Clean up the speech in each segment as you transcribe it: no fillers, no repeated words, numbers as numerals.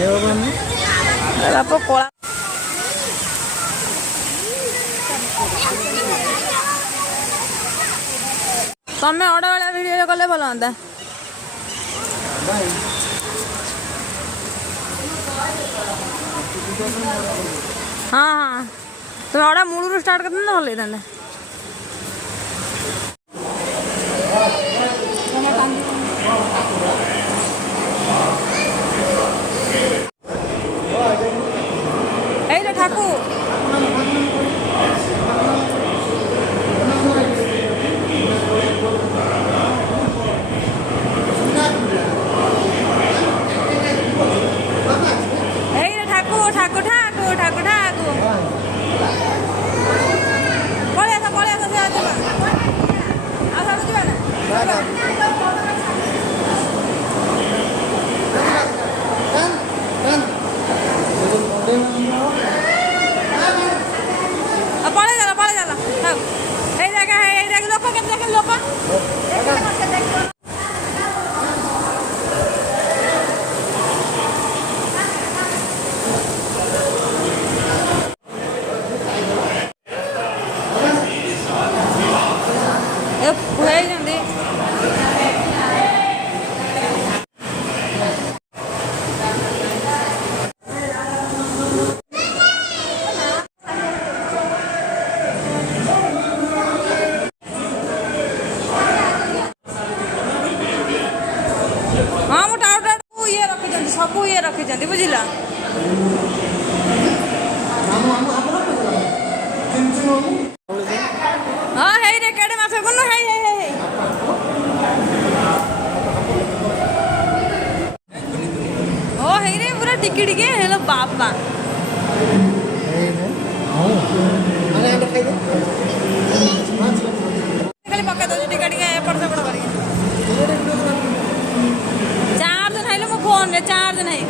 ବାପ କଳା ତମେ ଅଡ ଭିଡ଼ିଓ କଲେ ଭଲ ହୁଅନ୍ତା। ହଁ ହଁ ତୁମେ ଅଡ଼ା ମୂଳରୁ ଷ୍ଟାର୍ଟ କରିଥାନ୍ତ ଭଲ ହେଇଥାନ୍ତା। এইଟା ଠାକୁ ସବୁ ଇଏ ରଖିଛନ୍ତି ବୁଝିଲ। ହଁ ହେଇରେ କେଡ଼େ ମାଛ କନୁ ହେଇ ହେଇ ହେଇ ଓ ହେଇରେ ପୁରା ଟିକି ଟିକେ ହେଲୋ ବାପା ଖାଲି ପକେଇ ଦଉଛି ଟିକେ ଟିକେ ଏପଟ ସେପଟ କରିକି। ଚାର୍ଜ ନାହିଁ ମୋ ଫୋନରେ ଚାର୍ଜ ନାହିଁ।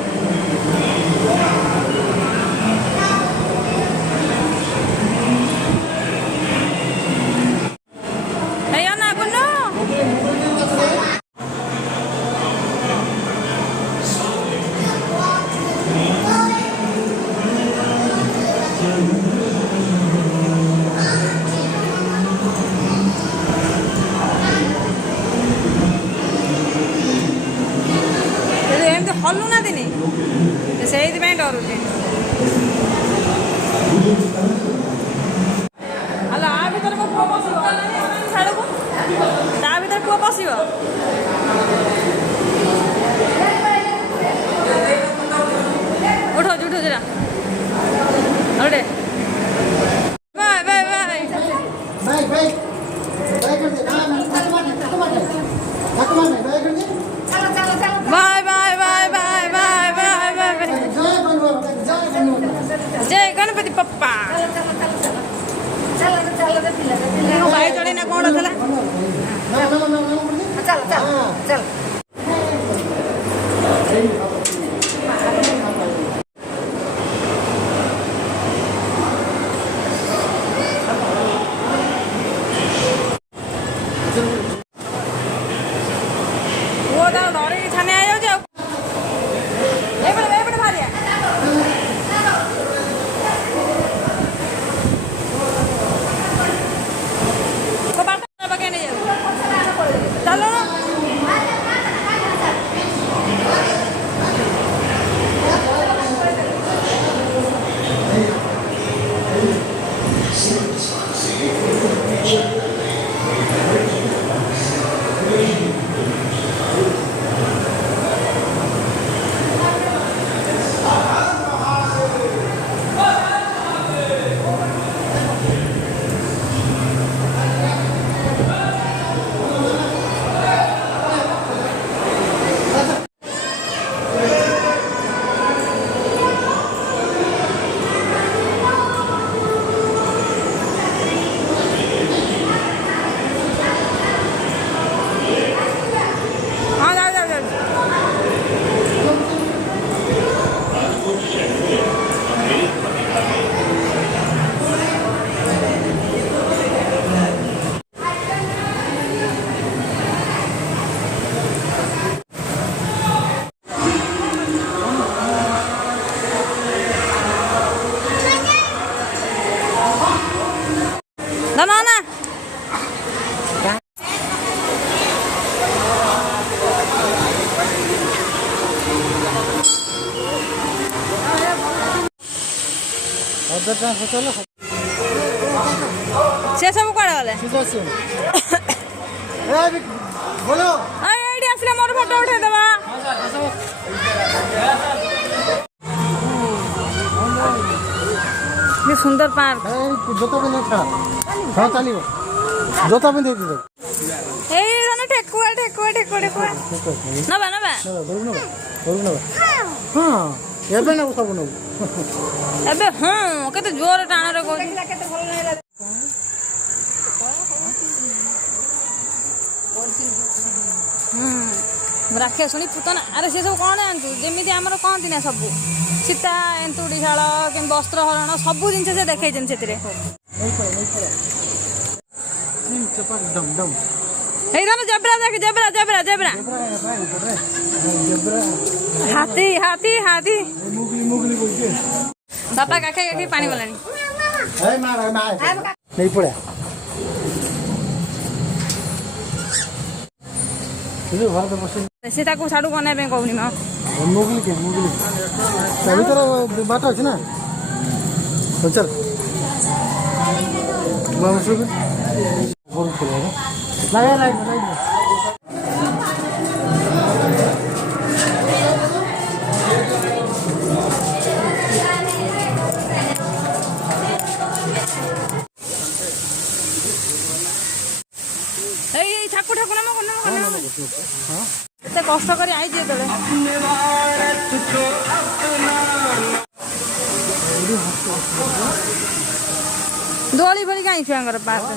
हलु ना दिनी से डरुचे हेलो आ भर मो पुआ पस छाड़ को ता भर पुआ पस उठो उठो जरा अरे bye bye bye bye bye जय गणपति पप्पा भाई जड़े ना कौन चला चल चल चल वो डरे छाने आ जाओ चलो से सब कड़े गले बोलो ये आसले मोर फोटो उठे देवा ये सुंदर पार्क जोता भी नहीं था हाँ चलिए जोता भी दे दीजिए ठेकुआ ठेकुआ ठेकुआ ठेकुआ नबा नबा हाँ ଏବେ ନେବୁ ସବୁ ନେବୁ ଏବେ ହଁ କେତେ ଜୋର ଟାଣରେ କହୁଛି ରାକ୍ଷୀ ଶୁଣି ପୁତନା ଆରେ ସେ ସବୁ କ'ଣ ଜାଣିଛୁ ଯେମିତି ଆମର କହନ୍ତି ନା ସବୁ ସୀତା ଏନ୍ତୁଡ଼ି ଶାଳ କିମ୍ବା ବସ୍ତ୍ର ହରଣ ସବୁ ଜିନିଷ ସେ ଦେଖେଇଛନ୍ତି ସେଥିରେ ଏଇ ଧର ଜେବ୍ରା ଦେଖ ଜେବ୍ରା ଜେବ୍ରା ଜେବ୍ରା ହାତୀ ହାତୀ ହାତୀ ବାପା କାଖେ କାଖେ ପାଣି ଗଲାଣି ନେଇ ପଳା ସେ ତାକୁ ସାଡ଼ୁ ବନେଇବା ପାଇଁ କହୁନି ମା ମୁଗଲି ତା ଭିତରେ ବାଟ ଅଛି ନା ଚାଲ ଏଇ ଠାକୁ ଠାକୁ ନାମ ଏତେ କଷ୍ଟ କରି ଆଇଛି ଯେତେବେଳେ ଦୋଳି ଫୋଳି କାହିଁ ଛୁଆଙ୍କର ପାର୍କ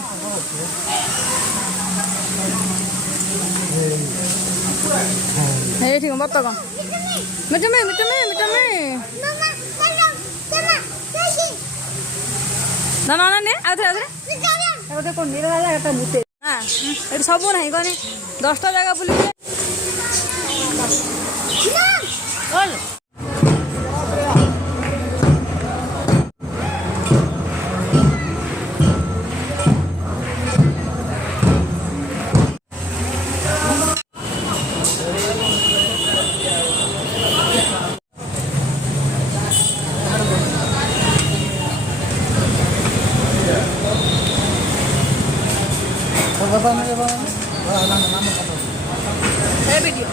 ଏଇଠି ବତକ ମିଟମେ ମିଟମେ ମିଟମେ ନା ନା ନେ ଆଉଥରେ ଆଉଥରେ କୋଉ ନିରା ଜାଗାଟା ବୁତେ ହଁ ଏଠି ସବୁ ନାହିଁ କହନି 10ଟା ଜାଗା ବୁଲିବେ वीडियो